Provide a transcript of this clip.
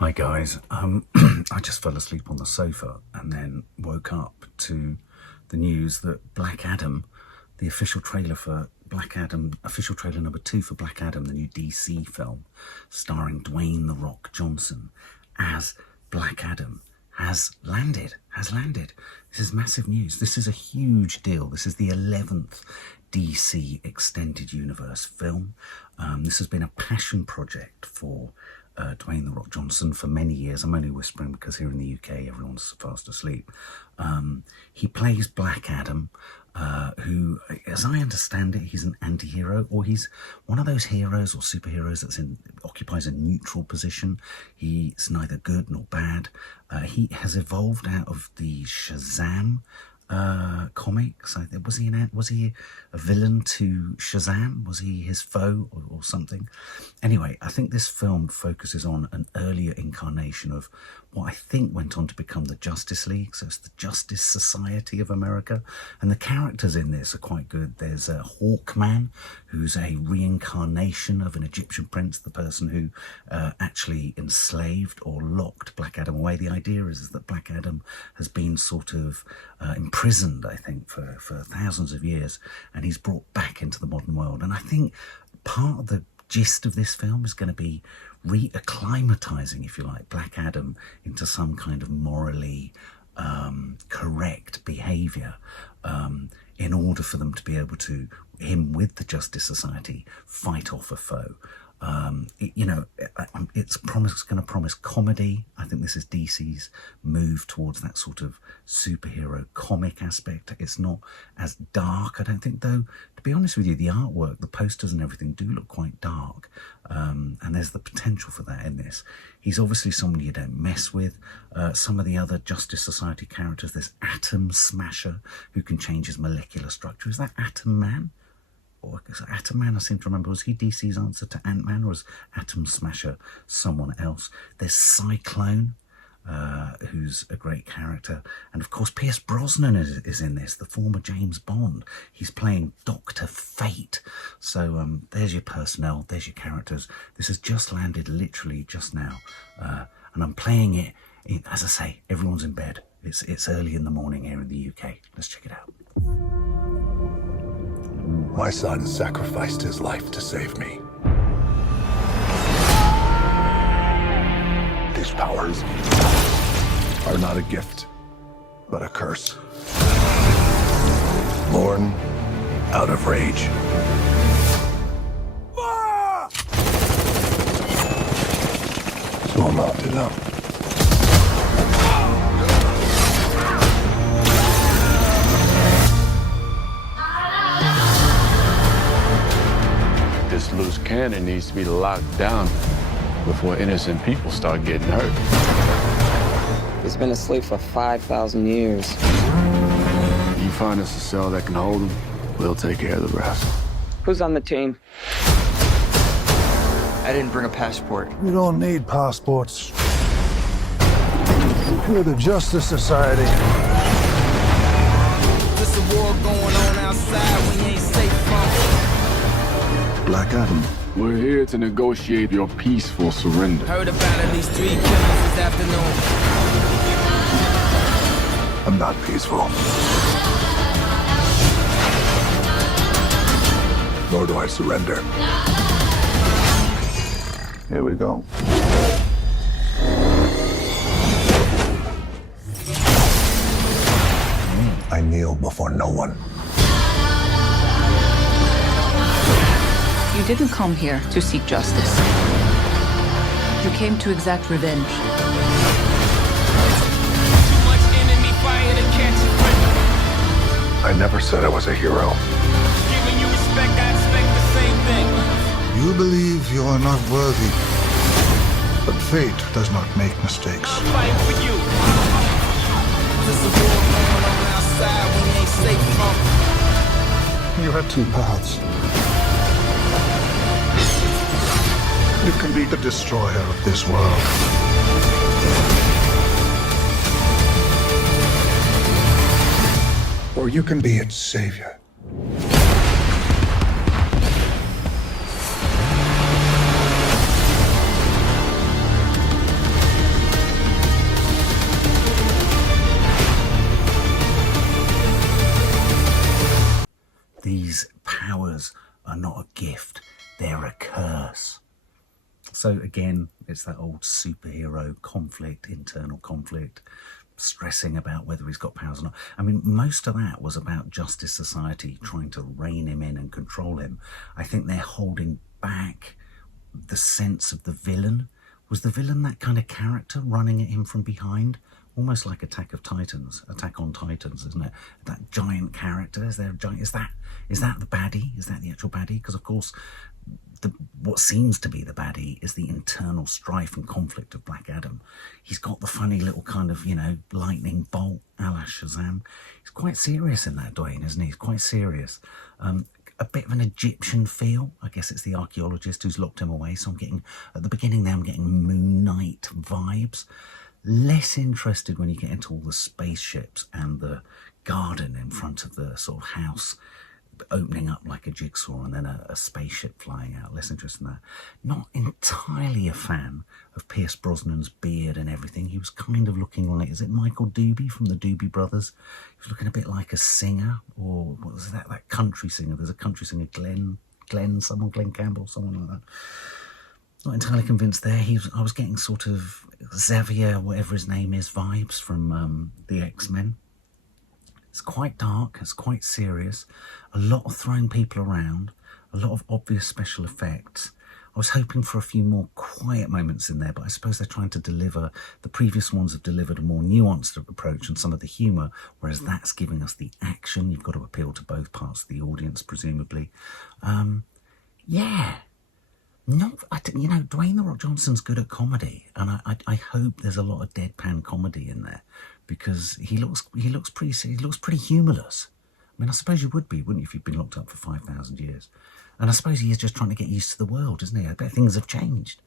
Hi guys, I just fell asleep on the sofa and then woke up to the news that Black Adam, the official trailer for Black Adam, official trailer number 2 for Black Adam, the new DC film, starring Dwayne "The Rock" Johnson as Black Adam, has landed. This is massive news. This is a huge deal. This is the 11th DC Extended Universe film. This has been a passion project for Dwayne "The Rock" Johnson for many years. I'm only whispering because here in the UK everyone's fast asleep. He plays Black Adam, who, as I understand it, he's an anti-hero, or he's one of those heroes or superheroes occupies a neutral position. He's neither good nor bad. He has evolved out of the Shazam comics. Was he a villain to Shazam? Was he his foe or something? Anyway, I think this film focuses on an earlier incarnation of what I think went on to become the Justice League. So it's the Justice Society of America, and the characters in this are quite good. There's a Hawkman, who's a reincarnation of an Egyptian prince, the person who actually enslaved or locked Black Adam away. The idea is that Black Adam has been sort of imprisoned, I think, for thousands of years, and he's brought back into the modern world. And I think part of the gist of this film is going to be re-acclimatizing, if you like, Black Adam into some kind of morally correct behavior in order for them to be able to, him with the Justice Society, fight off a foe. It's going to promise comedy. I think this is DC's move towards that sort of superhero comic aspect. It's not as dark, I don't think, though. To be honest with you, the artwork, the posters and everything do look quite dark, and there's the potential for that in this. He's obviously someone you don't mess with. Some of the other Justice Society characters, there's Atom Smasher, who can change his molecular structure. Is that Atom Man? Or Atom Man, I seem to remember, was he DC's answer to Ant-Man, or was Atom Smasher someone else? There's Cyclone, who's a great character, and of course Pierce Brosnan is in this, the former James Bond. He's playing Dr. Fate. So there's your personnel, there's your characters. This has just landed literally just now, and I'm playing it, as I say, everyone's in bed. It's early in the morning here in the UK. Let's check it out. My son sacrificed his life to save me. These powers are not a gift, but a curse. Born out of rage. So I mopped it up. This loose cannon needs to be locked down before innocent people start getting hurt. He's been asleep for 5,000 years. You find us a cell that can hold him, we'll take care of the rest. Who's on the team? I didn't bring a passport. You don't need passports. You're the Justice Society. There's a war going on outside when you ain't safe from. Black Adam. We're here to negotiate your peaceful surrender. Heard about at least 3 killings this afternoon. I'm not peaceful. Nor do I surrender. Here we go. I kneel before no one. You didn't come here to seek justice. You came to exact revenge. Too much enemy fire to catch a break. I never said I was a hero. Giving you respect, I expect the same thing. You believe you are not worthy, but fate does not make mistakes. I'm fighting for you. There's a war going on outside when you ain't safe from. You have 2 paths. You can be the destroyer of this world. Or you can be its savior. are not a gift, they're a curse. So again, it's that old superhero conflict, internal conflict, stressing about whether he's got powers or not. I mean, most of that was about Justice Society trying to rein him in and control him. I think they're holding back the sense of the villain. Was the villain that kind of character running at him from behind? Almost like Attack on Titans, isn't it? That giant character, is there a giant, is that the baddie? Is that the actual baddie? Because of course, what seems to be the baddie is the internal strife and conflict of Black Adam. He's got the funny little kind of, lightning bolt a la Shazam. He's quite serious in that, Dwayne, isn't he? He's quite serious. A bit of an Egyptian feel. I guess it's the archaeologist who's locked him away. So at the beginning there, I'm getting Moon Knight vibes. Less interested when you get into all the spaceships and the garden in front of the sort of house opening up like a jigsaw and then a spaceship flying out. Less interested in that. Not entirely a fan of Pierce Brosnan's beard and everything. He was kind of looking like, is it Michael Doobie from the Doobie Brothers? He was looking a bit like a singer, or what was that country singer? There's a country singer, Glenn Campbell, someone like that. Not entirely convinced there. I was getting sort of Xavier, whatever his name is, vibes from the X-Men. It's quite dark, it's quite serious, a lot of throwing people around, a lot of obvious special effects. I was hoping for a few more quiet moments in there, but I suppose they're trying to deliver, the previous ones have delivered a more nuanced approach and some of the humour, whereas that's giving us the action. You've got to appeal to both parts of the audience, presumably. Dwayne "The Rock" Johnson's good at comedy, and I hope there's a lot of deadpan comedy in there, because he looks pretty humourless. I mean, I suppose you would be, wouldn't you, if you'd been locked up for 5,000 years? And I suppose he is just trying to get used to the world, isn't he? I bet things have changed.